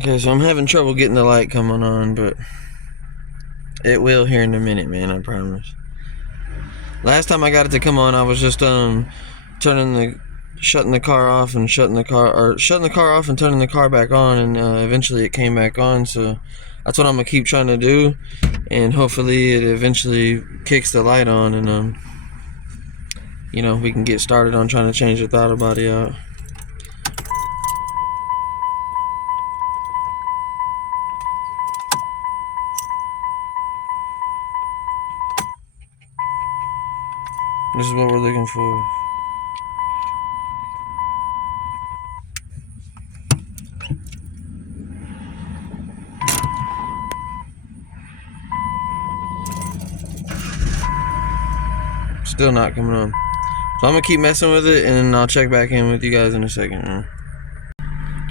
Okay, so I'm having trouble getting the light coming on, but it will here in a minute, man, I promise. Last time I got it to come on, I was just shutting the car off and shutting the car off and turning the car back on, and eventually it came back on. So that's what I'm gonna keep trying to do, and hopefully it eventually kicks the light on, and you know, we can get started on trying to change the throttle body out. This is what we're looking for. Still not coming on. So I'm gonna keep messing with it, and I'll check back in with you guys in a second, man.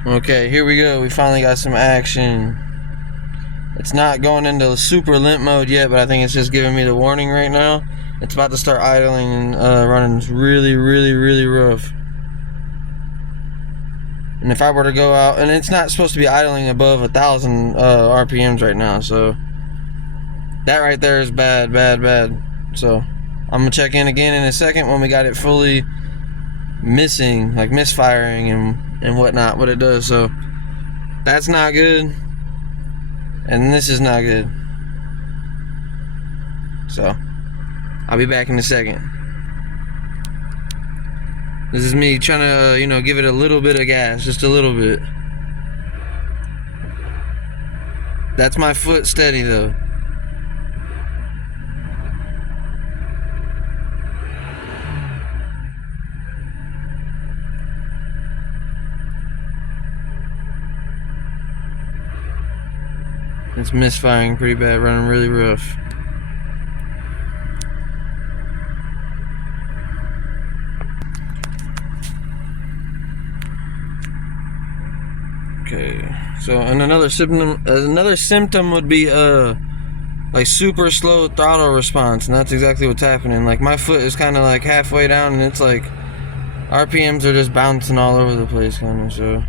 Okay, here we go. We finally got some action. It's not going into super limp mode yet, but I think it's just giving me the warning right now. It's about to start idling and running really, really, really rough. And if I were to go out, and it's not supposed to be idling above 1,000 RPMs right now, so that right there is bad, bad, bad. So I'm gonna check in again in a second when we got it fully missing, like misfiring and whatnot, what it does. So that's not good, and this is not good. So I'll be back in a second. This is me trying to, you know, give it a little bit of gas, just a little bit. That's my foot steady though. It's misfiring pretty bad, running really rough. Okay, so and another symptom would be like super slow throttle response, and that's exactly what's happening. Like my foot is kind of like halfway down, and it's like RPMs are just bouncing all over the place, kind of. So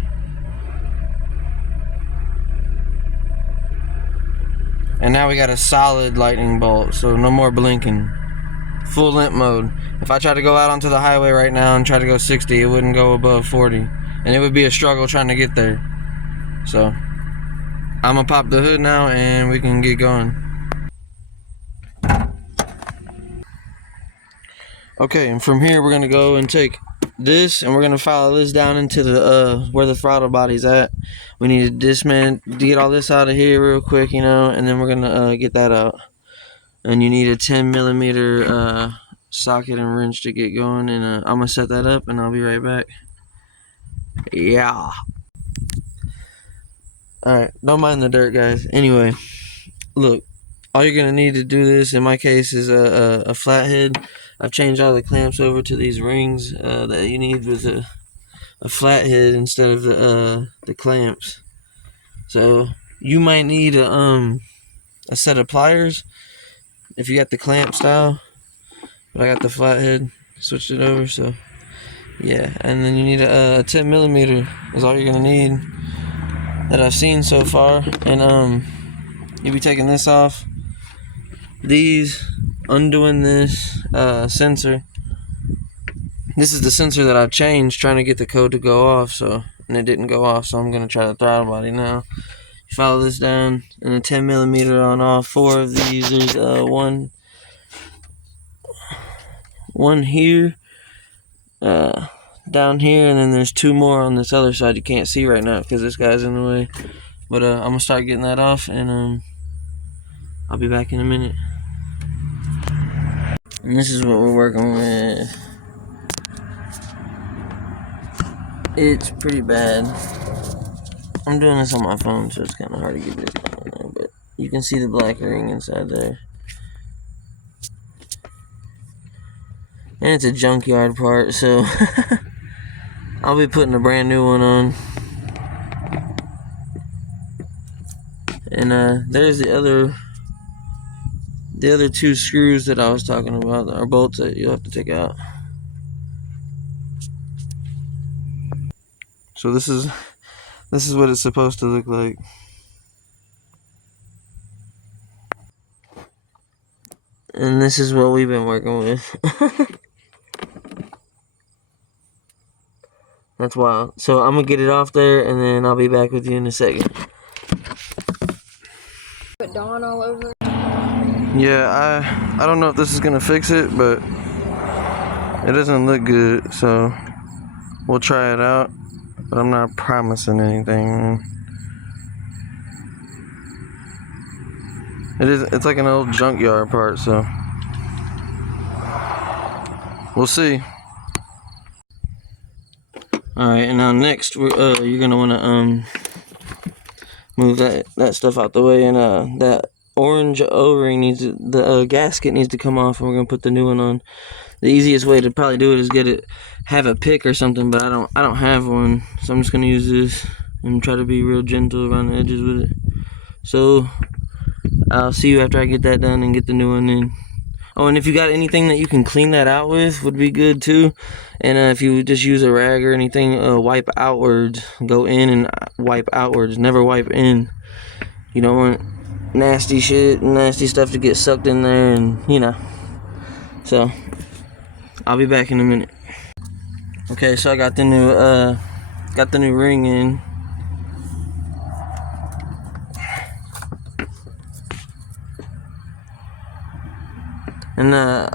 and now we got a solid lightning bolt, so no more blinking. Full limp mode. If I try to go out onto the highway right now and try to go 60, it wouldn't go above 40, and it would be a struggle trying to get there. So I'm gonna pop the hood now and we can get going. Okay, and from here we're gonna go and take this and we're gonna follow this down into the where the throttle body's at. We need to get all this out of here real quick, you know, and then we're gonna get that out. And you need a 10mm socket and wrench to get going, and I'm gonna set that up and I'll be right back. Yeah. Alright, don't mind the dirt, guys. Anyway, look, all you're gonna need to do this, in my case, is a flathead. I've changed all the clamps over to these rings that you need with a flathead instead of the clamps. So you might need a set of pliers if you got the clamp style, but I got the flathead, switched it over. So yeah, and then you need a 10mm is all you're gonna need that I've seen so far. And you'll be taking this off, these, undoing this sensor. This is the sensor that I've changed, trying to get the code to go off, so, and it didn't go off, so I'm gonna try the throttle body now. You follow this down, and a 10mm on all four of these. There's one here, down here, and then there's two more on this other side you can't see right now because this guy's in the way. But I'm gonna start getting that off, and I'll be back in a minute. And this is what we're working with. It's pretty bad. I'm doing this on my phone, so it's kind of hard to get busy on there, but you can see the black ring inside there. And it's a junkyard part, so I'll be putting a brand new one on. And there's the other two screws that I was talking about, or bolts that you'll have to take out. So this is This is what it's supposed to look like. And this is what we've been working with. That's wild. So I'm gonna get it off there, and then I'll be back with you in a second. Put Dawn all over. Yeah, I don't know if this is gonna fix it, but it doesn't look good. So we'll try it out, but I'm not promising anything. It's like an old junkyard part, so we'll see. Alright, and now next you're gonna wanna move that stuff out the way, and that orange O-ring needs to, the gasket needs to come off, and we're gonna put the new one on. The easiest way to probably do it is have a pick or something, but I don't have one, so I'm just gonna use this and try to be real gentle around the edges with it. So I'll see you after I get that done and get the new one in. Oh, and if you got anything that you can clean that out with, would be good too. And if you just use a rag or anything, wipe outwards. Go in and wipe outwards. Never wipe in. You don't want nasty shit, nasty stuff to get sucked in there, and you know. So I'll be back in a minute. Okay, so I got the new ring in. And I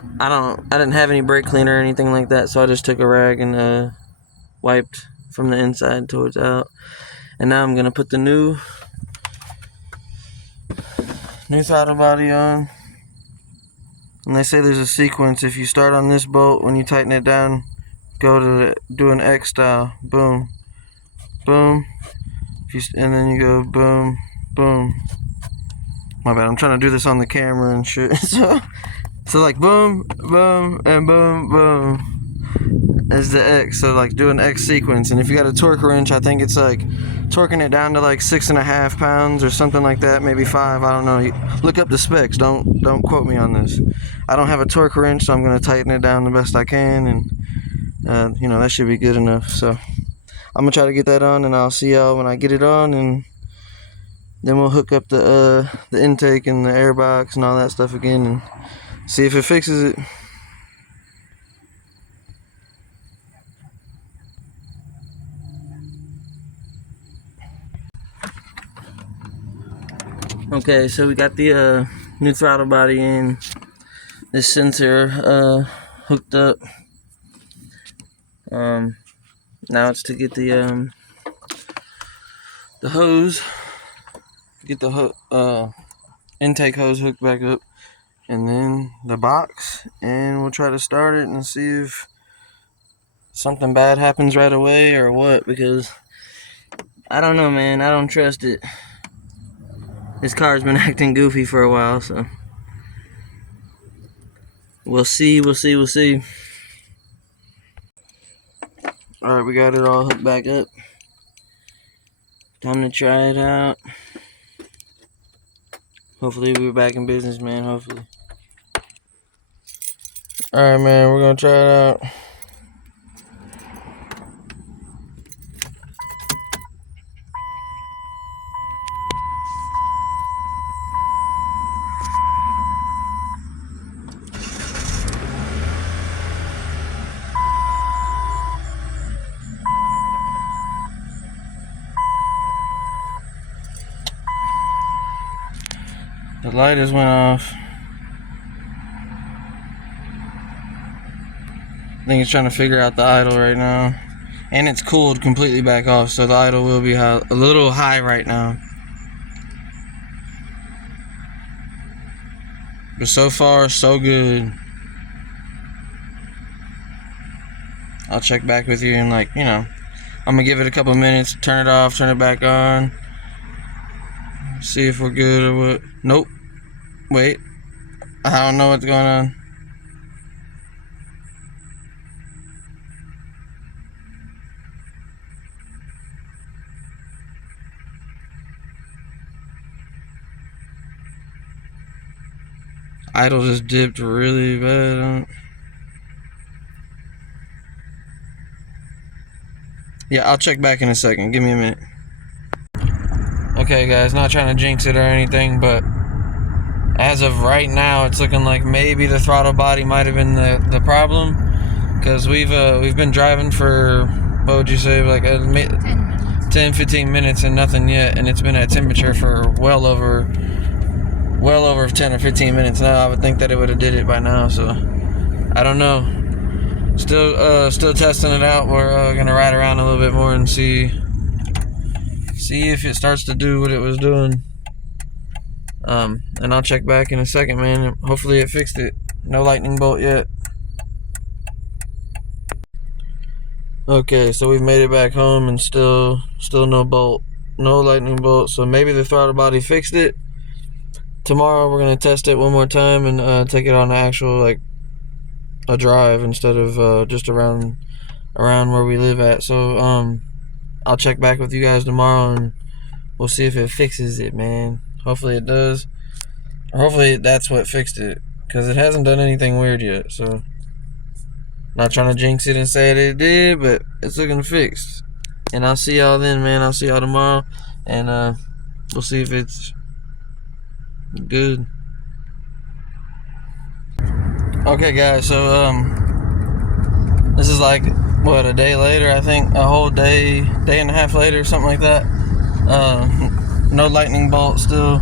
didn't have any brake cleaner or anything like that, so I just took a rag and wiped from the inside towards out. And now I'm gonna put the new throttle body on. And they say there's a sequence. If you start on this bolt, when you tighten it down, do an X style, boom, boom. And then you go boom, boom. My bad, I'm trying to do this on the camera and shit. So like boom, boom, and boom, boom is the X. So like do an X sequence. And if you got a torque wrench, I think it's like torquing it down to like 6.5 pounds or something like that, maybe 5. I don't know. Look up the specs. Don't quote me on this. I don't have a torque wrench, so I'm gonna tighten it down the best I can, and you know, that should be good enough. So I'm gonna try to get that on, and I'll see y'all when I get it on, and then we'll hook up the intake and the air box and all that stuff again, and see if it fixes it. Okay, so we got the new throttle body in. This sensor hooked up. Now it's to get the hose, get the intake hose hooked back up, and then the box, and we'll try to start it and see if something bad happens right away or what, because I don't know, man. I don't trust it. This car's been acting goofy for a while, so we'll see. Alright, we got it all hooked back up. Time to try it out. Hopefully we're back in business, man. Hopefully. Alright, man, we're gonna try it out. The light has went off. I think it's trying to figure out the idle right now. And it's cooled completely back off, so the idle will be a little high right now. But so far, so good. I'll check back with you in, like, you know, I'm gonna give it a couple minutes, turn it off, turn it back on. See if we're good or what. Nope. Wait. I don't know what's going on. Idle just dipped really bad. Yeah, I'll check back in a second. Give me a minute. Okay guys, not trying to jinx it or anything, but as of right now, it's looking like maybe the throttle body might have been the problem, because we've been driving for, what would you say, like 10-15 minutes and nothing yet, and it's been at temperature for well over 10 or 15 minutes now. I would think that it would have did it by now, so I don't know. Still testing it out. We're gonna ride around a little bit more and see if it starts to do what it was doing. And I'll check back in a second, man. Hopefully it fixed it. No lightning bolt yet. Okay, so we've made it back home and still no bolt, no lightning bolt. So maybe the throttle body fixed it. Tomorrow we're gonna test it one more time and take it on an actual, like, a drive instead of just around where we live at. So I'll check back with you guys tomorrow and we'll see if it fixes it, man. Hopefully it does. Or hopefully that's what fixed it, because it hasn't done anything weird yet. So not trying to jinx it and say that it did, but it's looking fixed. And I'll see y'all then, man. I'll see y'all tomorrow, and we'll see if it's good. Okay guys, so this is like, what, a day later, I think, a whole day and a half later, something like that. No lightning bolt still,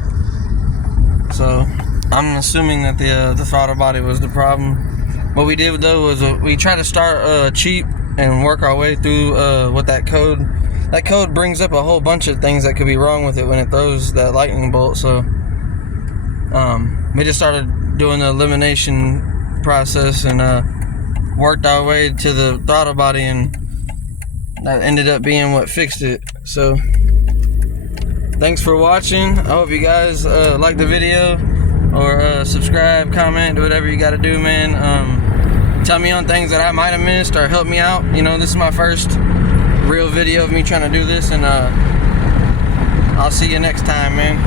so I'm assuming that the throttle body was the problem. What we did though was we tried to start cheap and work our way through what that code brings up a whole bunch of things that could be wrong with it when it throws that lightning bolt. So we just started doing the elimination process and worked our way to the throttle body, and that ended up being what fixed it. So thanks for watching. I hope you guys like the video, or subscribe, comment, do whatever you gotta do, man. Tell me on things that I might have missed or help me out. You know, this is my first real video of me trying to do this, and I'll see you next time, man.